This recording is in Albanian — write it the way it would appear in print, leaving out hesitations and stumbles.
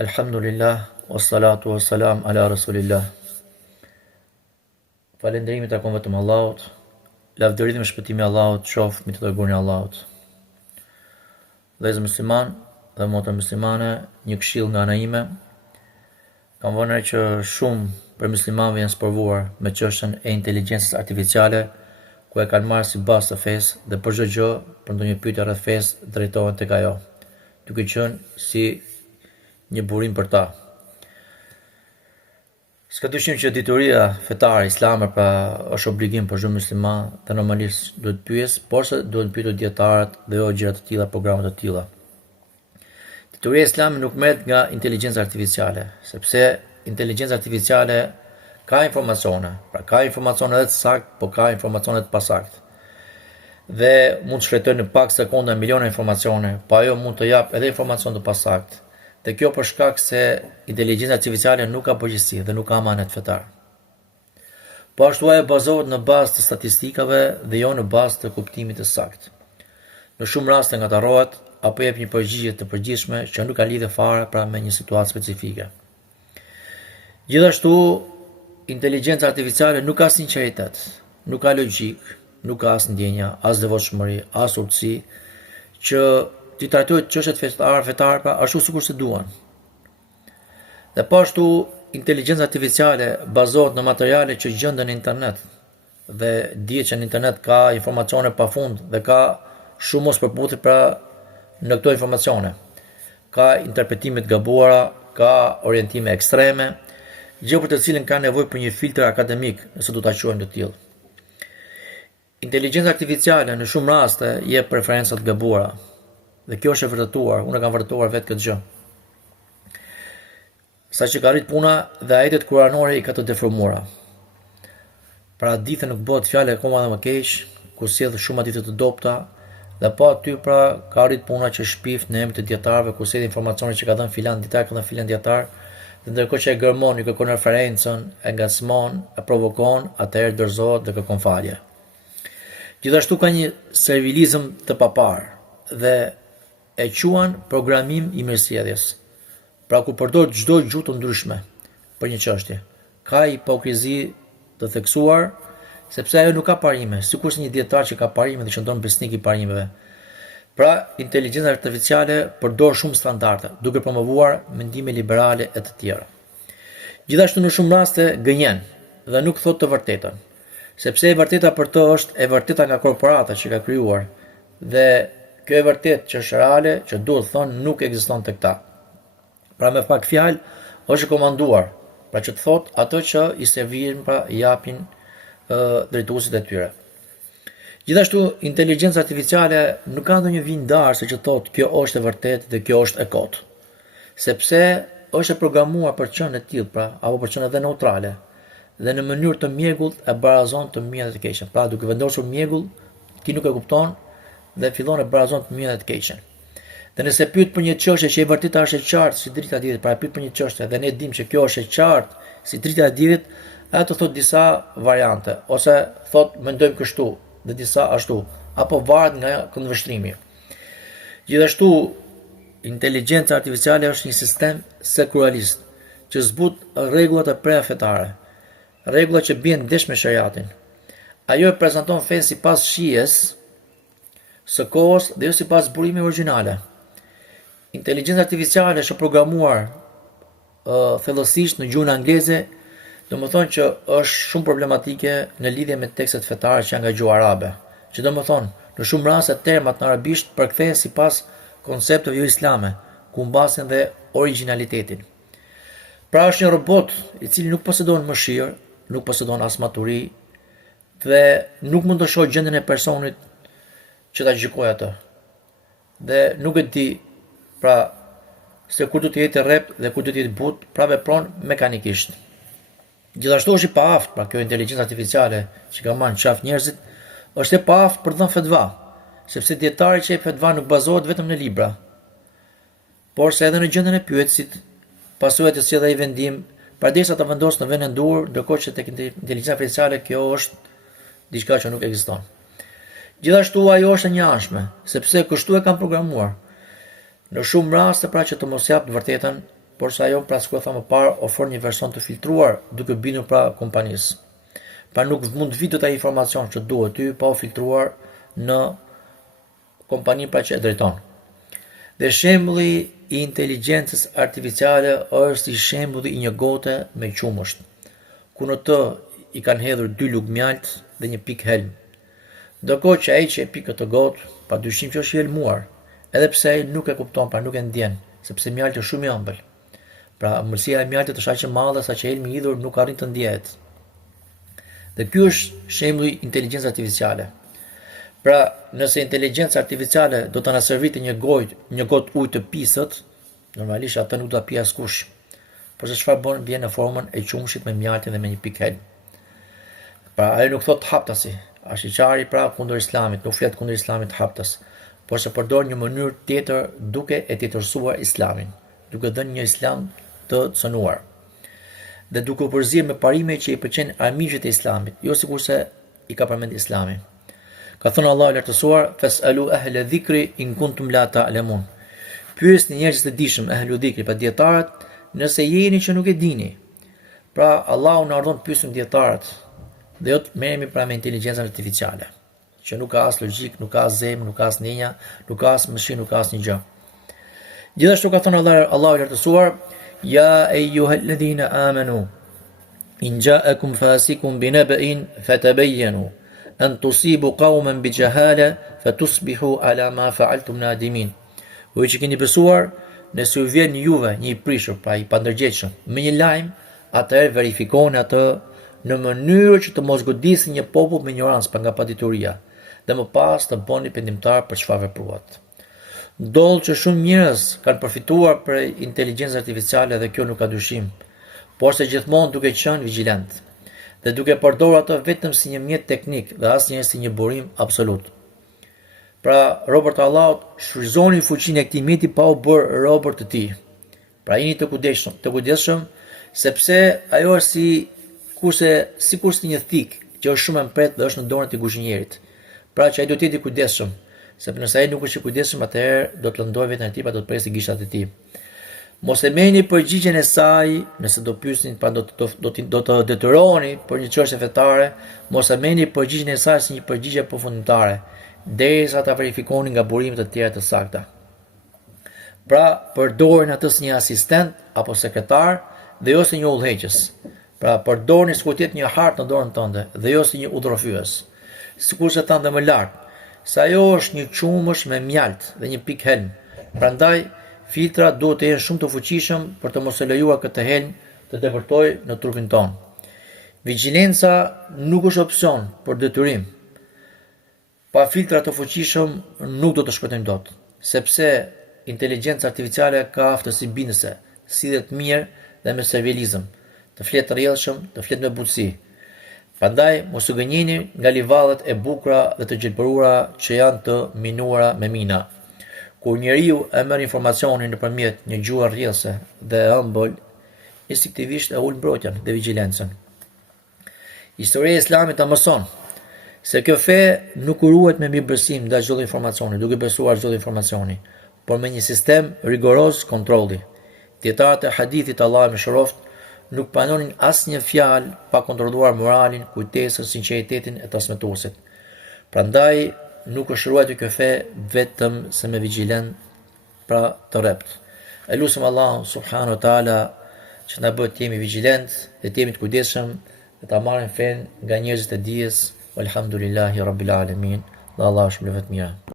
Alhamdulillah, wassalatu wassalam ala rasulillah. Falënderimi takon vetëm Allahut. Lavdërim dhe shpëtimi i Allahut qof mbi të dërguarin e Allahut. Vëllezër musliman dhe motra muslimane, një këshill nga ana ime. Kam vënë që shumë për muslimanëve janë sprovuar me çështjen e inteligjencës artificiale, ku e kanë marrë si bazë të fesë dhe për çdo gjë, për ndonjë pyetje rreth fesë, drejtohen tek ajo, duke qenë si një burim për ta. S'ka dyshim që dituria fetare islame është obligim për çdo musliman dhe normalisht duhet pyes, por se duhet pyetur dietarët dhe jo gjëra të tilla, programe të tilla. Dituria islame nuk merret nga inteligjenca artificiale, sepse inteligjenca artificiale ka informacione, ka informacione edhe të saktë, po ka informacione të pasaktë. Dhe mund të shfletojë në pak sekonda miliona informacione, po ajo mund të jap edhe informacion të pasaktë. Dhe kjo për shkak se inteligjenca artificiale nuk ka përgjegjësi dhe nuk ka amanet fetar. Po ashtu ajo bazohet në bazë të statistikave dhe jo në bazë të kuptimit të saktë. Në shumë raste ngatrohet apo jep një përgjigje të përgjithshme që nuk ka lidhje fare me një situatë specifike. Gjithashtu, inteligjenca artificiale nuk ka sinqeritet, nuk ka logjik, nuk ka as ndjenja, as devotshmëri, as urtësi që ti trajtojnë çështjet fetare ashtu sikur se duan. Dhe po ashtu, inteligjenca artificiale bazohet në materiale që gjenden në internet dhe dihet që në internet ka informacione pafund dhe ka shumë mos përputhje në këto informacione. Ka interpretime të gabuara, ka orientime ekstreme, gjë për të cilën ka nevojë për një filtr akademik, nëse do ta quajmë të tillë. Inteligjenca artificiale në shumë raste jep preferenca të gabuara. Dhe kjo është e vërtetuar, unë kam vërtetuar vetë këtë gjë. Saqë ka arrit puna dhe ajetet kuranore i ka të deformuara. Pra hadithe nuk bëhet fjalë akoma dhe më keq, ku sjell shumë hadithe të dobta, dhe po aty ka arrit puna që shpift në emër të dietarëve, ku sjell informacione që ka dhënë filan dietar, ka dhënë filan dietar, dhe ndërkohë që e gërmon, i kërkon referencën, e ngacmon, e provokon, atëherë dorëzohet dhe kërkon falje. Gjithashtu ka një servilizëm të papar dhe e quan programim i mirësjelljes. Pra ku përdor çdo gjuhë të ndryshme për një çështje. Ka hipokrizi të theksuar, sepse ajo nuk ka parime, sikurse një dietar që ka parime dhe qëndron besnik i parimeve. Pra, inteligjenca artificiale përdor shumë standarde, duke promovuar mendime liberale e të tjera. Gjithashtu në shumë raste gënjen dhe nuk thot të vërtetën, sepse e vërteta për të është e vërteta nga korporata që ka krijuar dhe kjo e vërtet që është reale, që duhet thonë nuk ekziston tek ta. Pra me pak fjalë, është e komanduar, pra që të thot ato që i servirin i japin drejtuesit e tyre. Gjithashtu, inteligjenca artificiale nuk ka ndonjë vindar se që thot kjo është e vërtet dhe kjo është e kot. Sepse është e programuar për të qenë e tillë, apo për të qenë edhe neutrale, dhe në mënyrë të mjegullt e barazon të mirë dhe të keqen. Pra duke vendosur mjegull, ti nuk e kupton dhe fillon e barazon të mirë dhe të keqen. Dhe nëse pyet për një çështje që e vërteta është e qartë si drita e diellit, pra pyet për një çështje dhe ne dimë që kjo është e qartë si drita e diellit, ato thot disa variante ose thot mendojmë kështu dhe disa ashtu, apo varet nga këndvështrimi. Gjithashtu, inteligjenca artificiale është një sistem sekuralist që zbut rregullat e prera fetare, rregullat që bien ndesh me shariatin. Ajo e prezanton fen sipas shijes së kohës dhe jo sipas burimeve origjinale. Inteligjenca artificiale është programuar thellësisht në gjuhën angleze, domethënë që është shumë problematike në lidhje me tekstet fetare që janë nga gjuha arabe, që domethënë në shumë raste termat në arabisht përkthehen sipas koncepteve jo islame, ku mbasin dhe origjinalitetin. Pra është një robot i cili nuk posedon mëshirë, nuk posedon as maturi dhe nuk mund të shohë gjendjen e personit që ta gjykojë atë. Dhe nuk e di pra se kur do të jetë rrep dhe kur do të jetë but, pra vepron mekanikisht. Gjithashtu është i paaft, pra kjo inteligjencë artificiale që ka marrë në qafë njerëzit, është e paaft për dhënë fetva, sepse dietari që jep fetva nuk bazohet vetëm në libra, por se edhe në gjendjen e pyetësit, pasojat të sjellë ai vendim, përderisa ta vendosë në vendin e duhur, ndërkohë që tek inteligjenca artificiale kjo është diçka që nuk ekziston. Gjithashtu ajo është e njëanshme, sepse kështu e kanë programuar. Në shumë raste pra që të mos jap të vërtetën, por se ajo pra sikur tha më parë ofron një version të filtruar duke bindur pra kompanisë. Pra nuk mund të vitë ai informacion që duhet ty pa u filtruar në kompaninë pra që e drejton. Dhe shembulli i inteligjencës artificiale është si shembulli i një gote me qumësht, ku në të i kanë hedhur 2 lugë mjalt dhe një pikë helm. Ndërkohë që ai që e pikë këtë gotë, padyshim që është i helmuar, edhe pse ai nuk e kupton, pra nuk e ndjen, sepse mjalti është shumë i ëmbël. Pra ëmbëlsia e mjaltit është aq e madhe sa që helmi i hidhur nuk arrin të ndihet. Dhe ky është shembulli i inteligjencës artificiale. Pra, nëse inteligjenca artificiale do të na servite një gotë ujë të pisët, normalisht atë nuk do ta pi askush. Por se çfarë bën, vjen në formën e qumshit me mjaltin dhe me një pikë helm. Pra, ai nuk thot haptasi, është i çari pra kundër islamit, nuk flet kundër islamit haptas, por se përdor një mënyrë tjetër duke e tjetërsuar islamin, duke dhënë një islam të cënuar. Dhe duke u përzierë me parime që i pëlqen armiqve të islamit, jo sikurse i ka përmend Islami. Ka thënë Allahu i lartësuar, "Fas'alu ahla dhikri in kuntum la ta'lamun." Pyesni njerëzit e dijshëm, ahlu dhikri, pa dietarët, nëse jeni që nuk e dini. Pra Allahu na urdhon të pyesim dietarët, dhe jo të merremi pra me inteligjencën artificiale, që nuk ka as logjik, nuk ka as zemë, nuk ka as ndjenja, nuk ka as mëshirë, nuk ka as një gjë. Gjithashtu ka thënë Allahu i lartësuar, "Ya ayyuhalladhina amanu in ja'akum fasiqun binaba'in fatabayyanu an tusibu qauman bijahala fatusbihu ala ma fa'altum nadimin." Ju që keni besuar, nëse ju vjen juve një i prishur, pra i pandërgjegjshëm, me një lajm, atëherë verifikoni atë në mënyrë që të mos godisni një popull me ignorancë pa nga padituria, dhe më pas të bëni pendimtar për çfarë vepruat. Ndodh që shumë njerëz kanë përfituar për inteligjencën artificiale dhe kjo nuk ka dyshim, por se gjithmonë duke qenë vigjilent dhe duke përdorur atë vetëm si një mjet teknik dhe asnjëherë si një burim absolut. Pra, robër të Allahut, shfrytëzoni fuqinë e këtij mjeti pa u bërë robër të tij. Pra jeni të kujdesshëm, sepse ajo është sikur një thik që është shumë e mpret dhe është në dorën e kuzhinjerit. Pra që ai do të jetë i kujdesshëm, sepse nëse ai nuk është i kujdesshëm, atëherë do të lëndojë veten e tij, pa do të presë gishtat e tij. Mos e merrni përgjigjen e saj, nëse do pyesni, pa do të detyroheni për një çështje fetare, mos e merrni përgjigjen e saj si një përgjigje përfundimtare, derisa ta verifikoni nga burimet e tjera të sakta. Pra, përdorin atë si një asistent apo sekretar dhe jo si një udhëheqës. Pra, përdorni sikur të jetë një hartë në dorën tënde dhe jo si një udhërofyes. Sikurse thanë dhe më lart, se ajo është një qumësh me mjalt dhe një pikë helm. Prandaj filtrat duhet të jenë shumë të fuqishëm për të mos e lejuar këtë helm të depërtojë në trupin tonë. Vigjilenca nuk është opsion, por detyrim. Pa filtra të fuqishëm nuk do të shpëtojmë dot, sepse inteligjenca artificiale ka aftësi bindëse, sillet mirë dhe me servilizëm, të flet të rrjedhshëm, të flet me butësi. Prandaj mos u gënjeni nga livallet e bukura dhe të gjelbëruara që janë të minuara me mina. Kur njeriu e merr informacionin nëpërmjet një gjuhë rrjedhëse dhe ëmbël, instinktivisht e ul mbrojtjen dhe vigjilencën. Historia e Islamit ta mëson se kjo fe nuk uruhet me mirëbesim ndaj çdo informacioni, duke besuar çdo informacioni, por me një sistem rigoroz kontrolli. Dietarët e hadithit Allahu më shëroft nuk pranonin asnjë fjalë pa kontrolluar moralin, kujtesën, sinqeritetin e transmetuesit. Prandaj nuk është ruajtur kjo fe vetëm se me vigjilent, pra të rrept. E lutem Allahun subhanahu wa taala që na bëjë të jemi vigjilent, dhe të jemi të kujdesshëm, dhe ta marrim fen nga njerëzit e dijes. Walhamdulillahi rabbil alamin. Dhe Allah është më vetë mira.